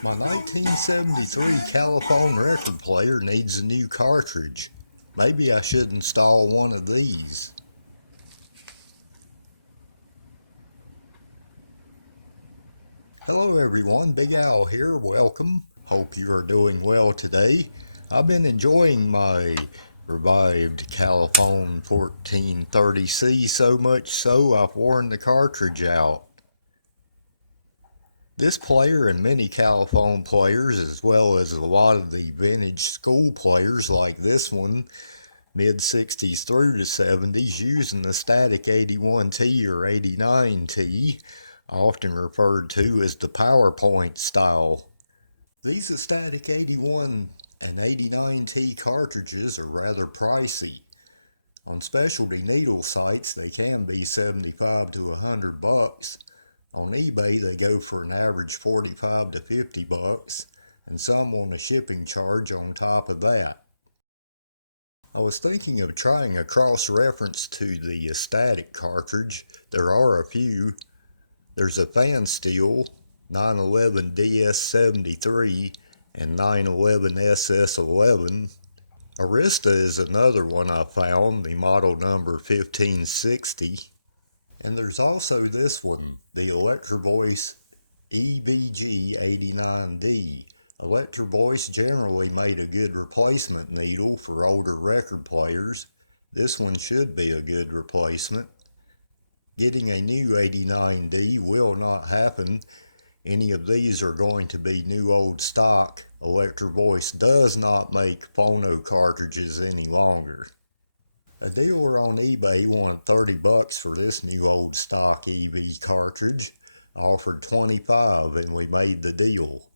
My 1973 Caliphone record player needs a new cartridge. Maybe I should install one of these. Hello everyone, Big Al here, welcome. Hope you are doing well today. I've been enjoying my revived Caliphone 1430C so much so I've worn the cartridge out. This player and many Caliphone players, as well as a lot of the vintage school players like this one, mid-60s through the 70s, using the Astatic 81T or 89T, often referred to as the PowerPoint style. These Astatic 81 and 89T cartridges are rather pricey. On specialty needle sites they can be $75 to $100. On eBay they go for an average $45 to $50, and some want a shipping charge on top of that. I was thinking of trying a cross-reference to the Astatic cartridge. There are a few. There's a Fan Steel 911 DS73 and 911 SS11. Arista is another one I found, the model number 1560. And there's also this one, the Electrovoice EVG-89D. Electrovoice generally made a good replacement needle for older record players. This one should be a good replacement. Getting a new 89D will not happen. Any of these are going to be new old stock. Electrovoice does not make phono cartridges any longer. A dealer on eBay wanted $30 for this new old stock EV cartridge. I offered $25 and we made the deal.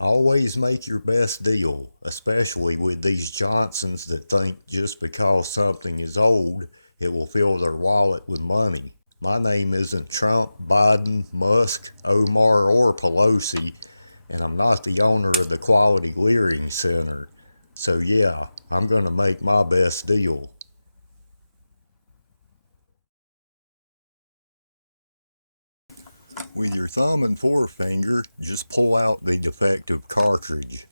Always make your best deal, especially with these Johnsons that think just because something is old, it will fill their wallet with money. My name isn't Trump, Biden, Musk, Omar, or Pelosi, and I'm not the owner of the Quality Clearing Center. So yeah, I'm gonna make my best deal. With your thumb and forefinger, just pull out the defective cartridge.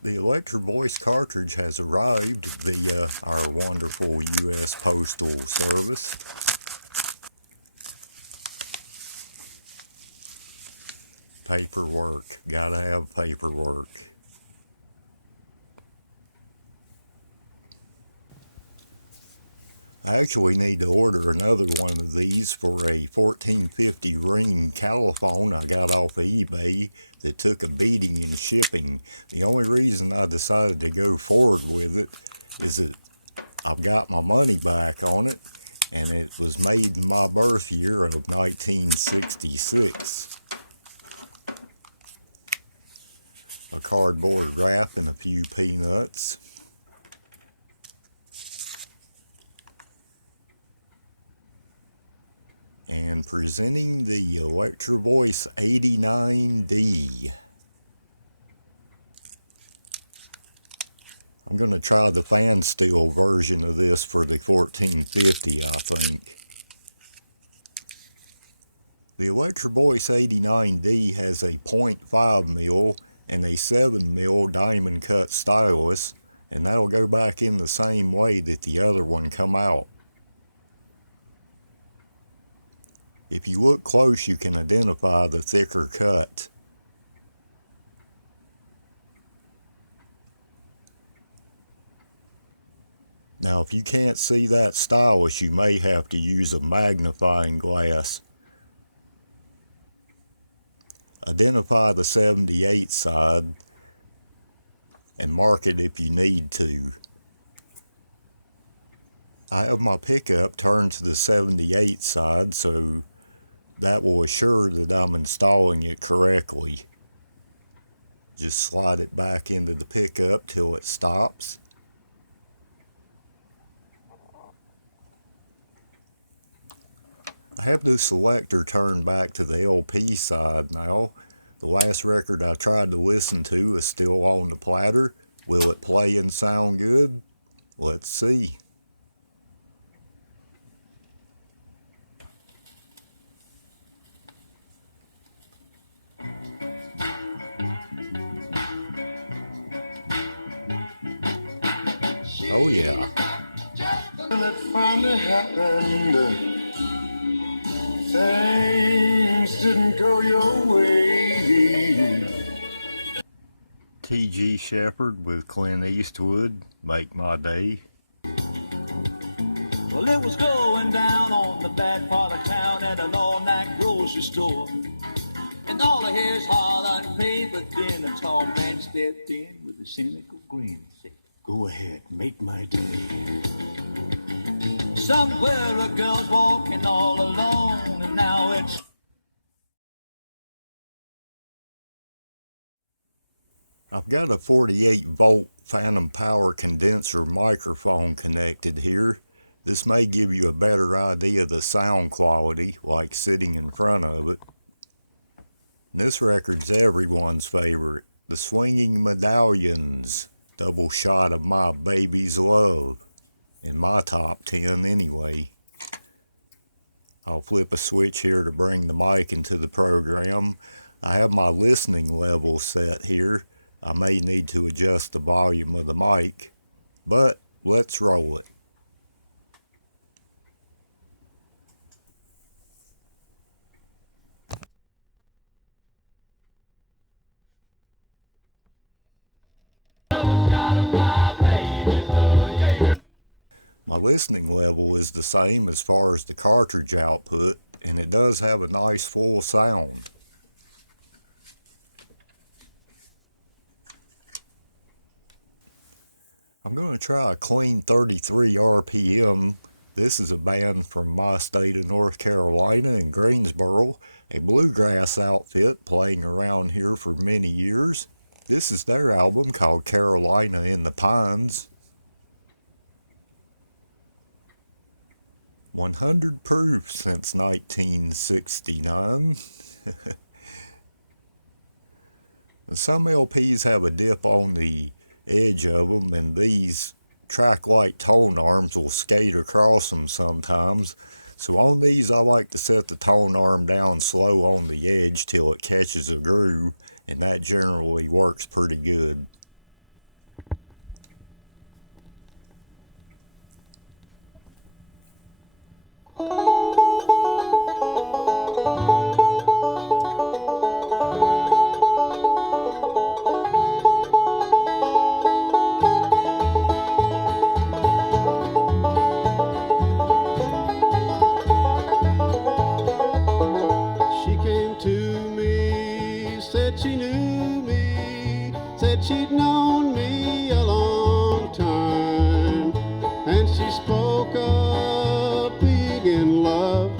The Electrovoice cartridge has arrived via our wonderful U.S. Postal Service. Paperwork, gotta have paperwork. I actually need to order another one of these for a 1450 ring Caliphone I got off of eBay that took a beating in shipping. The only reason I decided to go forward with it is that I've got my money back on it, and it was made in my birth year of 1966. A cardboard wrap and a few peanuts. And presenting the Electrovoice 89D. I'm going to try the Fan Steel version of this for the 1450, I think. The Electrovoice 89D has a 0.5 mil and a 7 mil diamond cut stylus, and that'll go back in the same way that the other one come out. If you look close, you can identify the thicker cut. Now, if you can't see that stylus, you may have to use a magnifying glass. Identify the 78 side and mark it if you need to. I have my pickup turned to the 78 side, so that will assure that I'm installing it correctly. Just slide it back into the pickup till it stops. I have the selector turned back to the LP side now. The last record I tried to listen to is still on the platter. Will it play and sound good? Let's see. Oh yeah. When it finally happened, things didn't go your way. T.G. Shepherd with Clint Eastwood, Make My Day. Well, it was going down on the bad part of town at an all-night grocery store. And all I hear is hollering, pain, but then a tall man stepped in with a cynical grin and said, "Go ahead, make my day." Somewhere a girl's walking all alone, and now it's... I've got a 48 volt phantom power condenser microphone connected here. This may give you a better idea of the sound quality, like sitting in front of it. And this record's everyone's favorite, The Swinging Medallions, double shot of My Baby's Love, in my top 10 anyway. I'll flip a switch here to bring the mic into the program. I have my listening level set here. I may need to adjust the volume of the mic, but let's roll it. My listening level is the same as far as the cartridge output, and it does have a nice full sound. I'm going to try a clean 33 RPM. This is a band from my state of North Carolina in Greensboro, a bluegrass outfit playing around here for many years. This is their album called Carolina in the Pines. 100 proof since 1969. Some LPs have a dip on the edge of them, and these track-like tone arms will skate across them sometimes. So on these, I like to set the tone arm down slow on the edge till it catches a groove, and that generally works pretty good. She knew me, said she'd known me a long time, and she spoke of being in love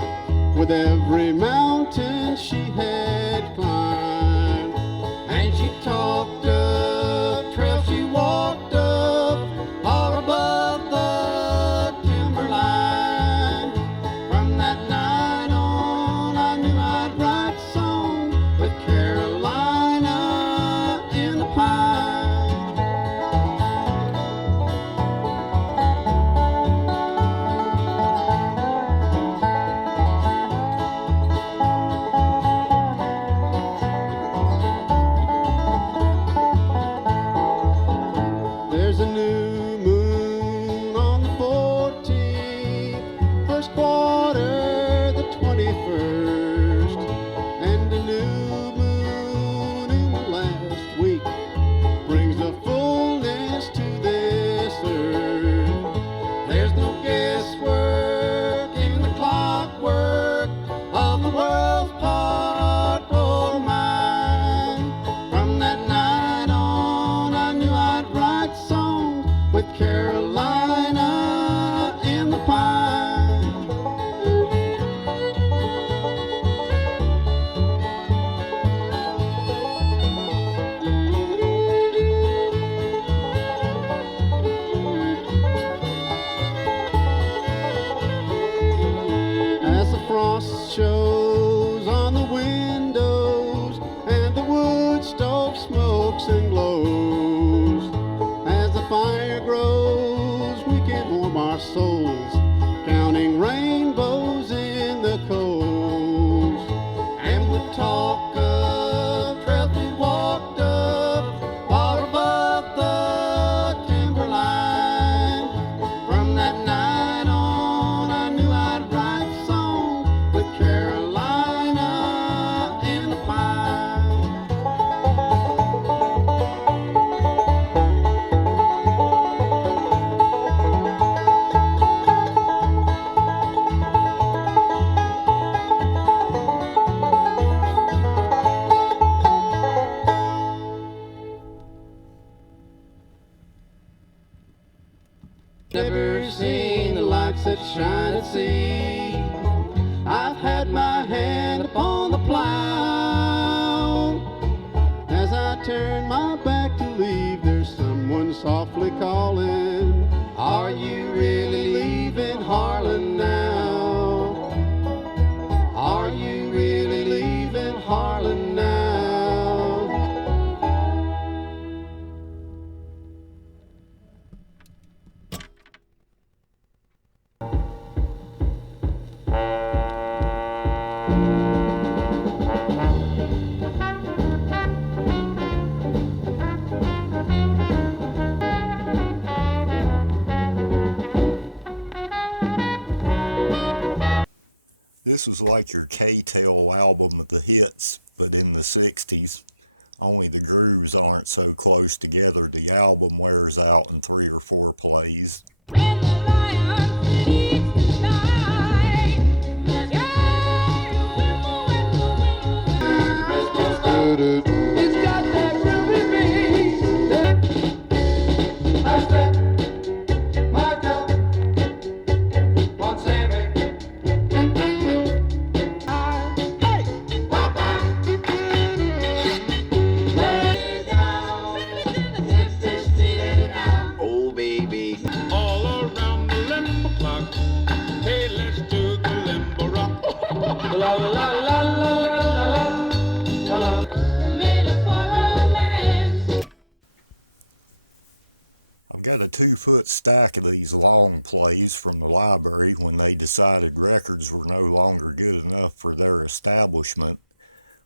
with every mountain she had climbed, and she talked of trails she walked up far above the timberline. From that night on, I knew I'd write songs with Carolina in the pine. Never seen the lights that shine at sea. I've had my hand upon the plow. As I turn my back to leave, there's someone softly calling, are you really leaving Harlan now? Are you really leaving Harlan now? This was like your K-Tel album of the hits, but in the 60s. Only the grooves aren't so close together, the album wears out in 3 or 4 plays. I've got a 2-foot stack of these long plays from the library when they decided records were no longer good enough for their establishment.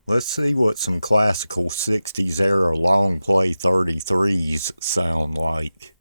Let's see what some classical 60s era long play 33s sound like.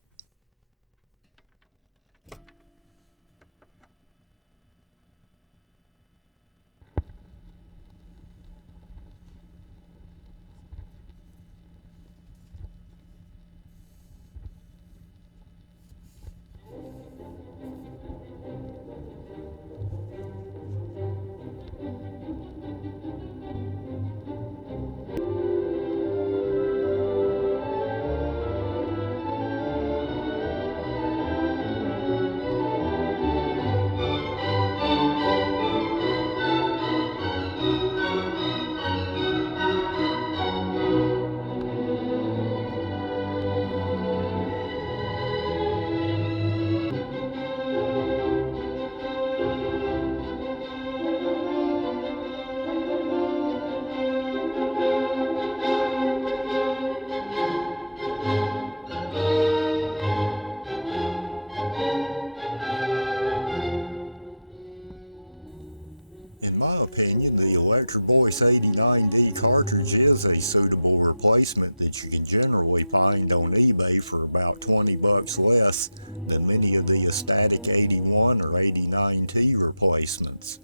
In my opinion, the Electrovoice 89D cartridge is a suitable replacement that you can generally find on eBay for about 20 bucks less than many of the Astatic 81 or 89T replacements.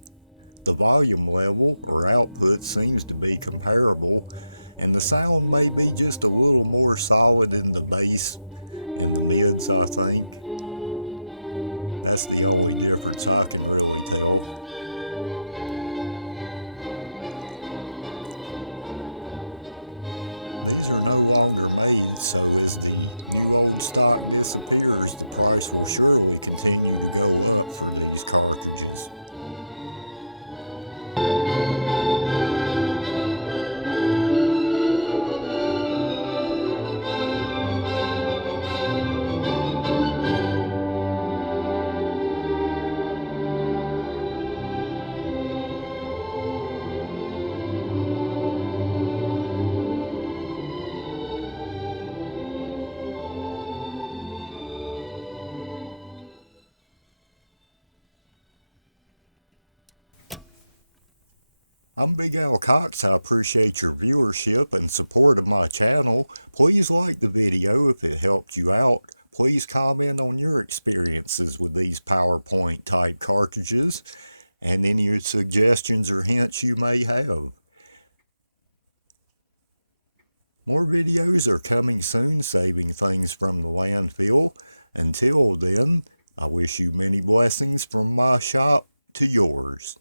The volume level or output seems to be comparable, and the sound may be just a little more solid in the bass and the mids, I think. That's the only difference I can really tell. These are no longer made, so as the new old stock disappears, the price will surely continue to go up for these cartridges. I'm Big Al Cox. I appreciate your viewership and support of my channel. Please like the video if it helped you out. Please comment on your experiences with these PowerPoint type cartridges and any suggestions or hints you may have. More videos are coming soon, saving things from the landfill. Until then, I wish you many blessings from my shop to yours.